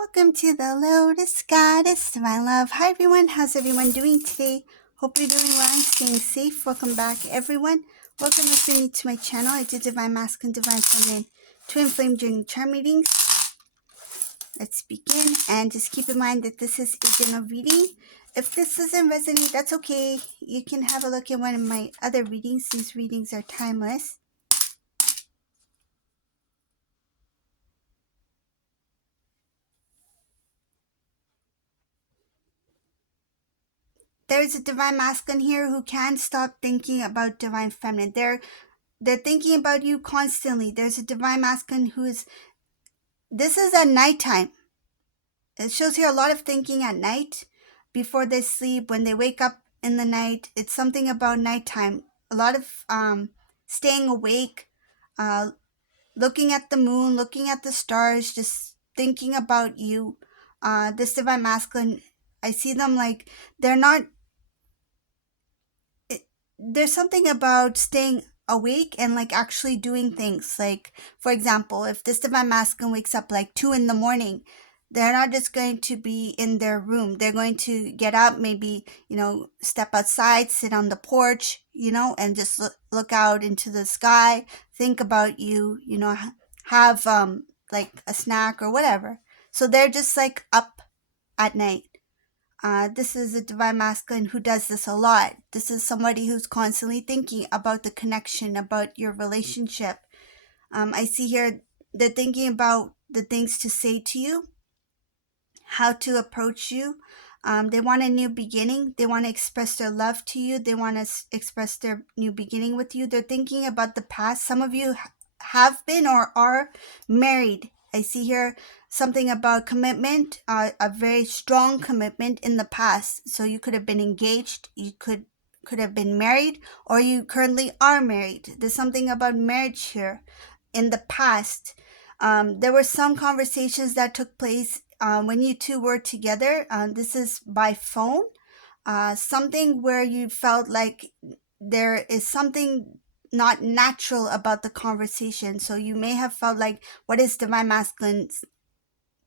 Welcome to the Lotus Goddess, my love. Hi everyone, how's everyone doing today? Hope you're doing well and staying safe. Welcome back everyone. Welcome if you're new to my channel. I do Divine Masculine, Divine Feminine, Twin Flame Journey Charm readings. Let's begin, and just keep in mind that this is a general reading. If this doesn't resonate, that's okay. You can have a look at one of my other readings. These readings are timeless. There's a Divine Masculine here who can't stop thinking about Divine Feminine. They're thinking about you constantly. There's a Divine Masculine this is at nighttime. It shows here a lot of thinking at night, before they sleep, when they wake up in the night. It's something about nighttime. A lot of staying awake, looking at the moon, looking at the stars, just thinking about you. This Divine Masculine, I see them like they're not, there's something about staying awake and like actually doing things. Like, for example, if this Divine Masculine wakes up like 2 in the morning, they're not just going to be in their room. They're going to get up, maybe, step outside, sit on the porch, and just look out into the sky, think about you, have like a snack or whatever. So they're just like up at night. This is a Divine Masculine who does this a lot. This is somebody who's constantly thinking about the connection, about your relationship. I see here they're thinking about the things to say to you, how to approach you. They want a new beginning. They want to express their love to you. They want to express their new beginning with you. They're thinking about the past. Some of you have been or are married. I see here something about commitment, a very strong commitment in the past. So you could have been engaged, you could have been married, or you currently are married. There's something about marriage here in the past. There were some conversations that took place when you two were together. This is by phone. Something where you felt like there is something not natural about the conversation. So you may have felt like, what is Divine Masculine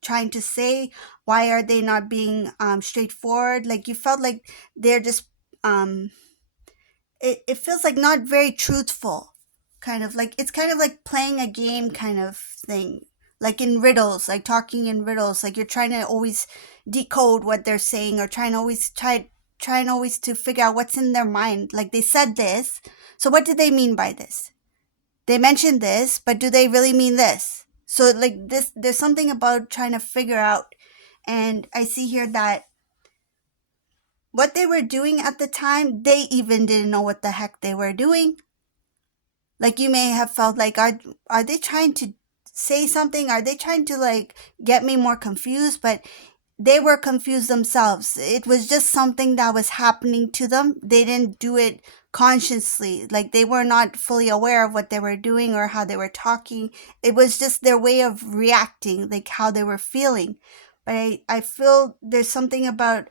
trying to say? Why are they not being straightforward? Like you felt like they're just it feels like not very truthful, kind of like, it's kind of like playing a game kind of thing, like in riddles, like talking in riddles, like you're trying to always decode what they're saying, or trying always to figure out what's in their mind. Like they said this, so what did they mean by this? They mentioned this, but do they really mean this? So like this, there's something about trying to figure out. And I see here that what they were doing at the time, they even didn't know what the heck they were doing. Like you may have felt like, are they trying to say something? Are they trying to like get me more confused? But they were confused themselves. It was just something that was happening to them. They didn't do it consciously. Like they were not fully aware of what they were doing or how they were talking. It was just their way of reacting, like how they were feeling. But I feel there's something about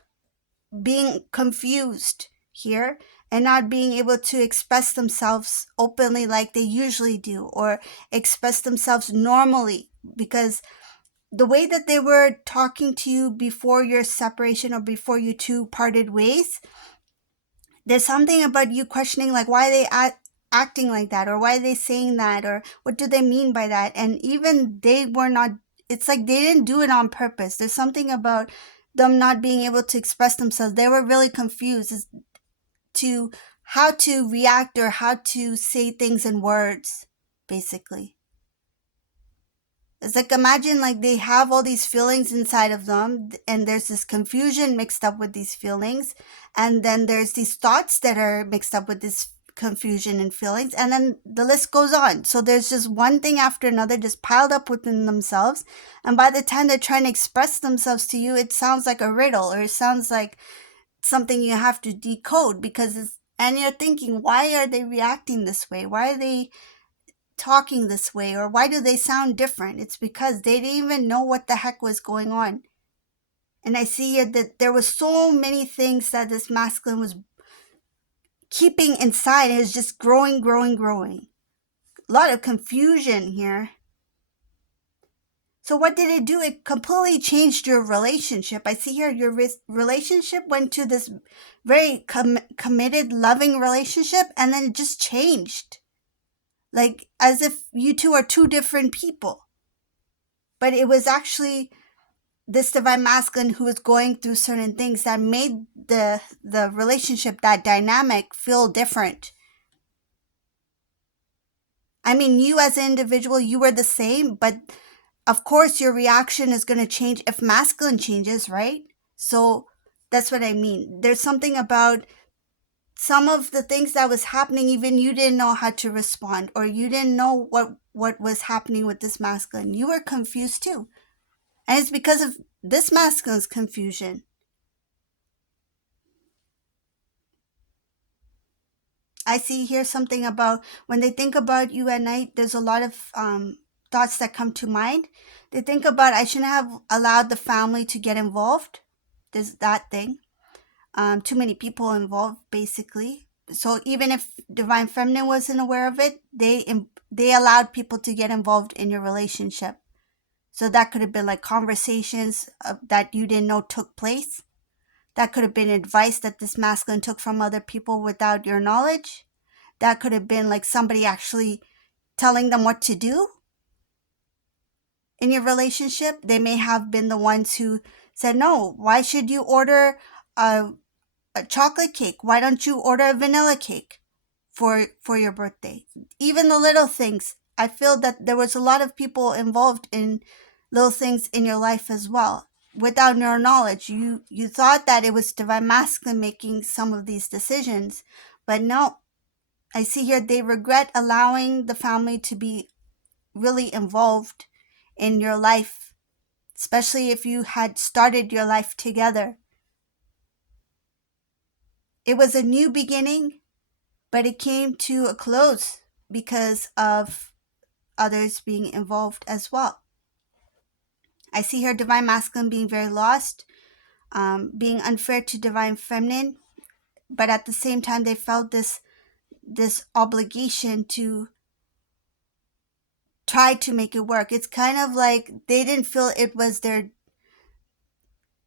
being confused here and not being able to express themselves openly like they usually do, or express themselves normally, because the way that they were talking to you before your separation or before you two parted ways, there's something about you questioning, like, why are they acting like that, or why are they saying that, or what do they mean by that? And even they were not, it's like they didn't do it on purpose. There's something about them not being able to express themselves. They were really confused as to how to react or how to say things in words, basically. It's like, imagine like they have all these feelings inside of them, and there's this confusion mixed up with these feelings, and then there's these thoughts that are mixed up with this confusion and feelings, and then the list goes on. So there's just one thing after another just piled up within themselves, and by the time they're trying to express themselves to you, it sounds like a riddle, or it sounds like something you have to decode, because and you're thinking, why are they reacting this way? Why are they talking this way, or why do they sound different? It's because they didn't even know what the heck was going on. And I see here that there was so many things that this masculine was keeping inside. It was just growing. A lot of confusion here. So what did it do? It completely changed your relationship. I see here your relationship went to this very committed, loving relationship, and then it just changed. Like as if you two are two different people. But it was actually this divine masculine who was going through certain things that made the relationship, that dynamic, feel different. I mean, you as an individual, you were the same, but of course your reaction is going to change if masculine changes, right? So that's what I mean. There's something about some of the things that was happening, even you didn't know how to respond, or you didn't know what was happening with this masculine. You were confused too. And it's because of this masculine's confusion. I see here something about when they think about you at night, there's a lot of thoughts that come to mind. They think about, I shouldn't have allowed the family to get involved. There's that thing. Too many people involved, basically. So even if Divine Feminine wasn't aware of it, they allowed people to get involved in your relationship. So that could have been like conversations that you didn't know took place. That could have been advice that this masculine took from other people without your knowledge. That could have been like somebody actually telling them what to do in your relationship. They may have been the ones who said, no, why should you order a, a chocolate cake? Why don't you order a vanilla cake for your birthday? Even the little things. I feel that there was a lot of people involved in little things in your life as well. Without your knowledge, you thought that it was divine masculine making some of these decisions, but no. I see here they regret allowing the family to be really involved in your life, especially if you had started your life together. It was a new beginning, but it came to a close because of others being involved as well. I see here divine masculine being very lost, being unfair to divine feminine, but at the same time they felt this obligation to try to make it work. It's kind of like they didn't feel it was their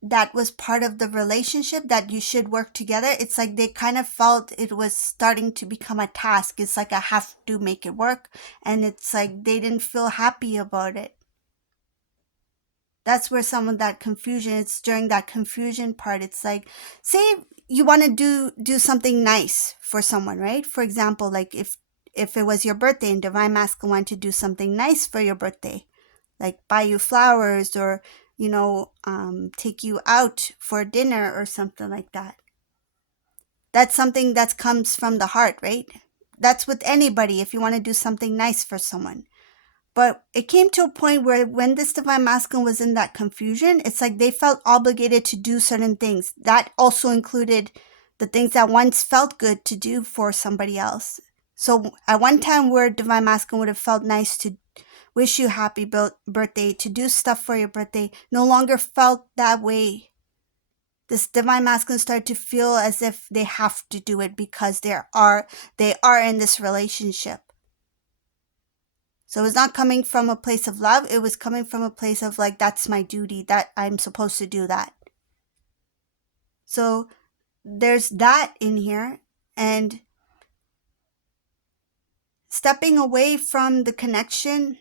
that was part of the relationship that you should work together. It's like they kind of felt it was starting to become a task. It's like I have to make it work, and it's like they didn't feel happy about it. That's where some of that confusion, it's during that confusion part. It's like, say you want to do something nice for someone, right? For example, like if it was your birthday and divine masculine wanted to do something nice for your birthday, like buy you flowers, or take you out for dinner or something like that. That's something that comes from the heart, right? That's with anybody if you want to do something nice for someone. But it came to a point where when this divine masculine was in that confusion, it's like they felt obligated to do certain things. That also included the things that once felt good to do for somebody else. So at one time where divine masculine would have felt nice to wish you happy birthday, to do stuff for your birthday, no longer felt that way. This divine masculine started to feel as if they have to do it because they are in this relationship. So it's not coming from a place of love. It was coming from a place of like, that's my duty, that I'm supposed to do that. So there's that in here. And stepping away from the connection,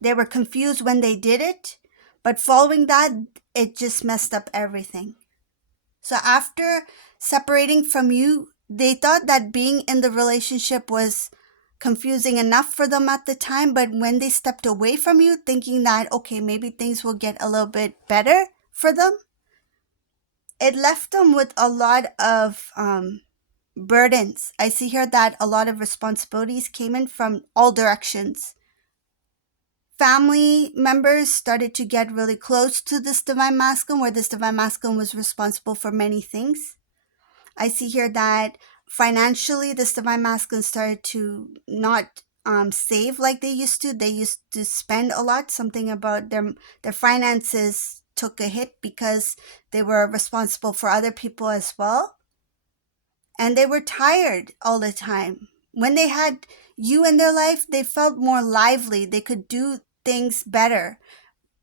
they were confused when they did it. But following that, it just messed up everything. So after separating from you, they thought that being in the relationship was confusing enough for them at the time. But when they stepped away from you, thinking that, okay, maybe things will get a little bit better for them, it left them with a lot of burdens. I see here that a lot of responsibilities came in from all directions. Family members started to get really close to this divine masculine, where this divine masculine was responsible for many things. I see here that financially, this divine masculine started to not save like they used to. They used to spend a lot. Something about their finances took a hit because they were responsible for other people as well. And they were tired all the time. When they had you in their life, they felt more lively. They could do things better.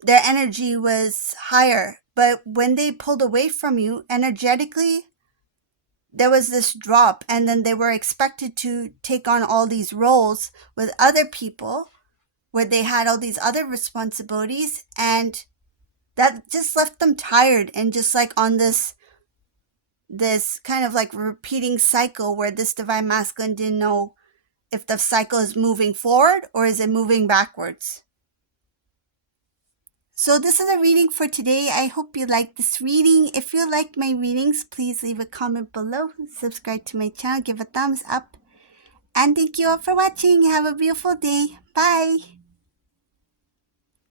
Their energy was higher. But when they pulled away from you energetically, there was this drop, and then they were expected to take on all these roles with other people where they had all these other responsibilities, and that just left them tired and just like on this kind of like repeating cycle where this divine masculine didn't know if the cycle is moving forward or is it moving backwards. So this is a reading for today. I hope you like this reading. If you like my readings, please leave a comment below, subscribe to my channel, give a thumbs up, and thank you all for watching. Have a beautiful day. Bye.